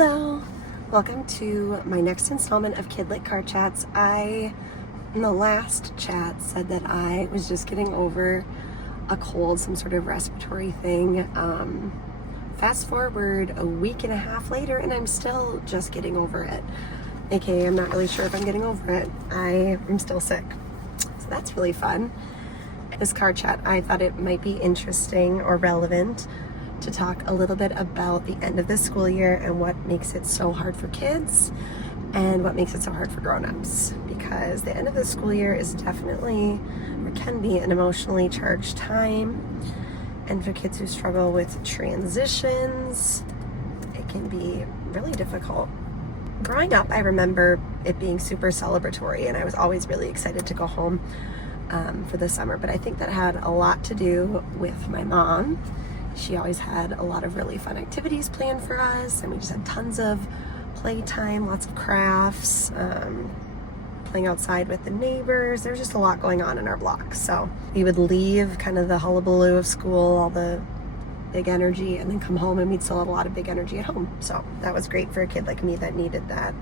Hello, welcome to my next installment of Kid Lit Car Chats. In the last chat, said that I was just getting over a cold, some sort of respiratory thing. Fast forward a week and a half later, and I'm still just getting over it. AKA, I'm not really sure if I'm getting over it. I am still sick. So that's really fun. This car chat, I thought it might be interesting or relevant to talk a little bit about the end of the school year and what makes it so hard for kids and what makes it so hard for grown-ups, because the end of the school year is definitely, or can be, an emotionally charged time. And for kids who struggle with transitions, it can be really difficult. Growing up, I remember it being super celebratory, and I was always really excited to go home for the summer. But I think that had a lot to do with my mom. She always had a lot of really fun activities planned for us, and we just had tons of playtime, lots of crafts, playing outside with the neighbors. There was just a lot going on in our block. So we would leave kind of the hullabaloo of school, all the big energy, and then come home and we'd still have a lot of big energy at home. So that was great for a kid like me that needed that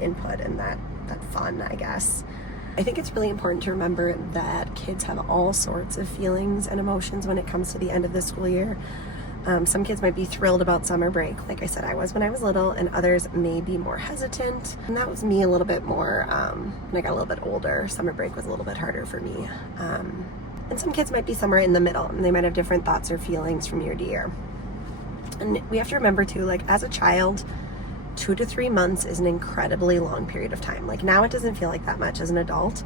input and that fun, I guess. I think it's really important to remember that kids have all sorts of feelings and emotions when it comes to the end of the school year. Some kids might be thrilled about summer break, like I said I was when I was little, and others may be more hesitant. And that was me a little bit more when I got a little bit older. Summer break was a little bit harder for me. And some kids might be somewhere in the middle, and they might have different thoughts or feelings from year to year. And we have to remember too, like as a child, 2 to 3 months is an incredibly long period of time. Like now it doesn't feel like that much as an adult,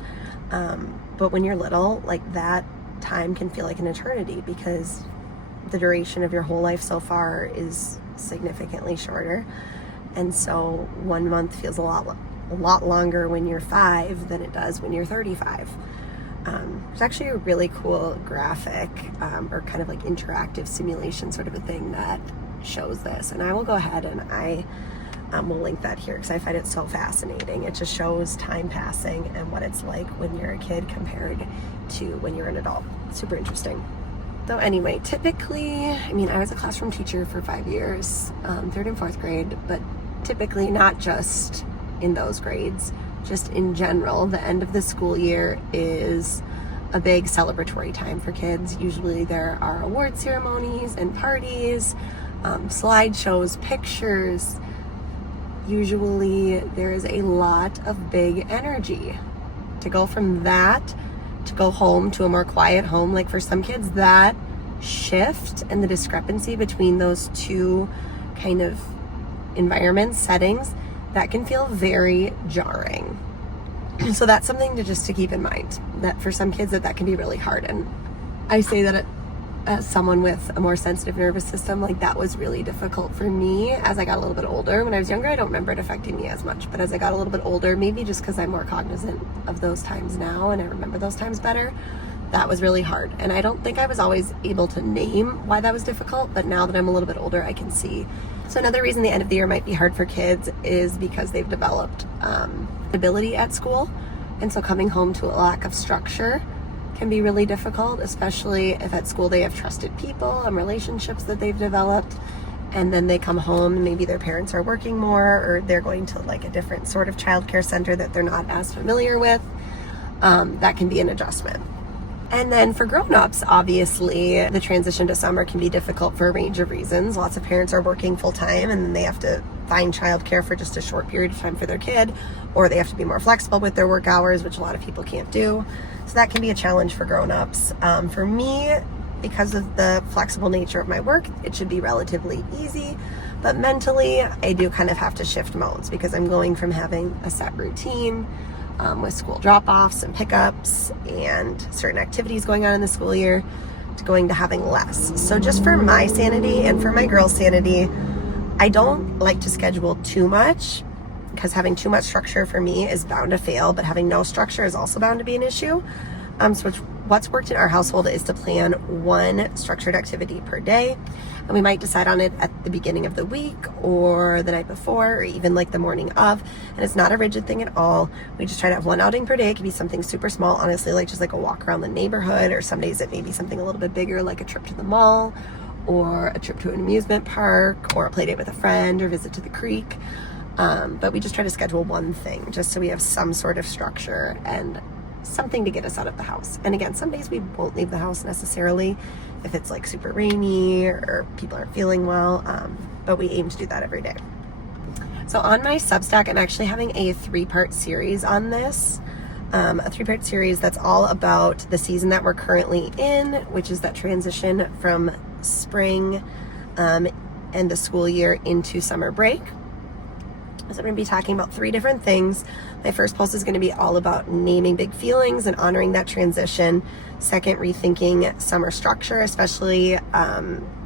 but when you're little, like that time can feel like an eternity, because the duration of your whole life so far is significantly shorter. And so 1 month feels a lot longer when you're 5 than it does when you're 35. There's actually a really cool graphic or kind of like interactive simulation sort of a thing that shows this, and I will go ahead and we'll link that here because I find it so fascinating. It just shows time passing and what it's like when you're a kid compared to when you're an adult. Super interesting. So anyway, typically, I mean, I was a classroom teacher for 5 years, 3rd and 4th grade, but typically not just in those grades, just in general, the end of the school year is a big celebratory time for kids. Usually there are award ceremonies and parties, slideshows, pictures. Usually there is a lot of big energy. To go from that to go home to a more quiet home, like for some kids, that shift and the discrepancy between those two kind of environments, settings, that can feel very jarring. So that's something to keep in mind, that for some kids that can be really hard. And I say that as someone with a more sensitive nervous system, like that was really difficult for me as I got a little bit older. When I was younger, I don't remember it affecting me as much, but as I got a little bit older, maybe just because I'm more cognizant of those times now and I remember those times better, that was really hard. And I don't think I was always able to name why that was difficult, but now that I'm a little bit older, I can see. So another reason the end of the year might be hard for kids is because they've developed ability at school, and so coming home to a lack of structure can be really difficult, especially if at school they have trusted people and relationships that they've developed, and then they come home and maybe their parents are working more, or they're going to like a different sort of childcare center that they're not as familiar with. That can be an adjustment. And then for grown-ups, obviously, the transition to summer can be difficult for a range of reasons. Lots of parents are working full-time, and then they have to find childcare for just a short period of time for their kid, or they have to be more flexible with their work hours, which a lot of people can't do. So that can be a challenge for grown-ups. For me, because of the flexible nature of my work, it should be relatively easy. But mentally, I do kind of have to shift modes because I'm going from having a set routine with school drop-offs and pickups and certain activities going on in the school year to going to having less. So just for my sanity and for my girls' sanity, I don't like to schedule too much, because having too much structure for me is bound to fail, but having no structure is also bound to be an issue. So what's worked in our household is to plan one structured activity per day, and we might decide on it at the beginning of the week or the night before or even like the morning of, and it's not a rigid thing at all. We just try to have one outing per day. It could be something super small, honestly, like just like a walk around the neighborhood, or some days it may be something a little bit bigger like a trip to the mall or a trip to an amusement park or a play date with a friend or visit to the creek. But we just try to schedule one thing just so we have some sort of structure and something to get us out of the house. And again, some days we won't leave the house necessarily if it's like super rainy or people aren't feeling well, but we aim to do that every day. So on my Substack, I'm actually having a 3-part series on this. A 3-part series that's all about the season that we're currently in, which is that transition from spring and the school year into summer break. So I'm going to be talking about 3 different things. My first post is going to be all about naming big feelings and honoring that transition. Second, rethinking summer structure, especially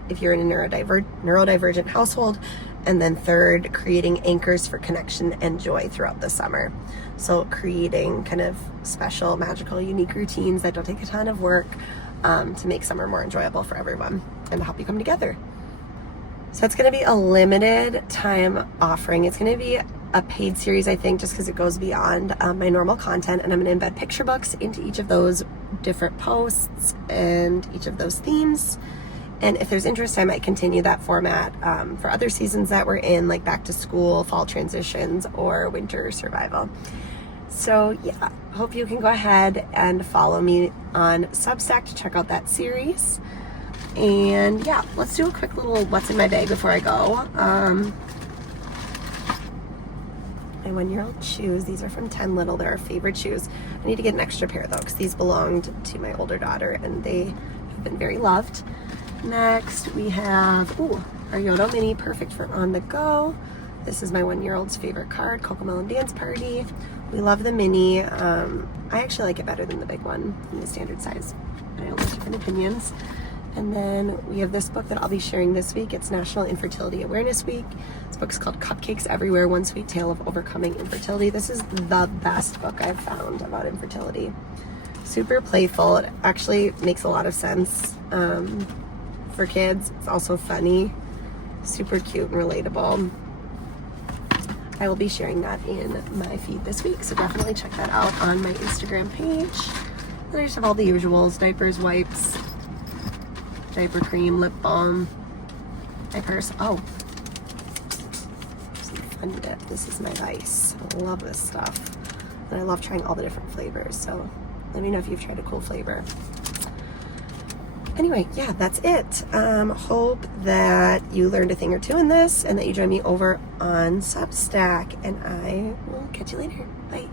if you're in a neurodivergent household. And then third, creating anchors for connection and joy throughout the summer. So creating kind of special, magical, unique routines that don't take a ton of work to make summer more enjoyable for everyone and to help you come together. So it's going to be a limited time offering. It's going to be a paid series, I think, just because it goes beyond my normal content, and I'm going to embed picture books into each of those different posts and each of those themes. And if there's interest, I might continue that format for other seasons that we're in, like back to school, fall transitions, or winter survival. So yeah, hope you can go ahead and follow me on Substack to check out that series. And yeah, let's do a quick little what's in my bag before I go. My 1-year-old shoes, these are from 10 Little. They're our favorite shoes. I need to get an extra pair though, because these belonged to my older daughter and they have been very loved. Next we have our Yoto Mini, perfect for on the go. This is my 1-year-old's favorite card, Cocomelon Dance Party. We love the mini. I actually like it better than the big one in the standard size, but I know there's different opinions. And then we have this book that I'll be sharing this week. It's National Infertility Awareness Week. This book's called Cupcakes Everywhere, One Sweet Tale of Overcoming Infertility. This is the best book I've found about infertility. Super playful. It actually makes a lot of sense for kids. It's also funny, super cute and relatable. I will be sharing that in my feed this week, so definitely check that out on my Instagram page. And I just have all the usuals: diapers, wipes, diaper cream, lip balm, my purse. Oh, some fun dip. This is my Vice. I love this stuff. And I love trying all the different flavors. So let me know if you've tried a cool flavor. Anyway, yeah, that's it. Hope that you learned a thing or two in this and that you join me over on Substack. And I will catch you later. Bye.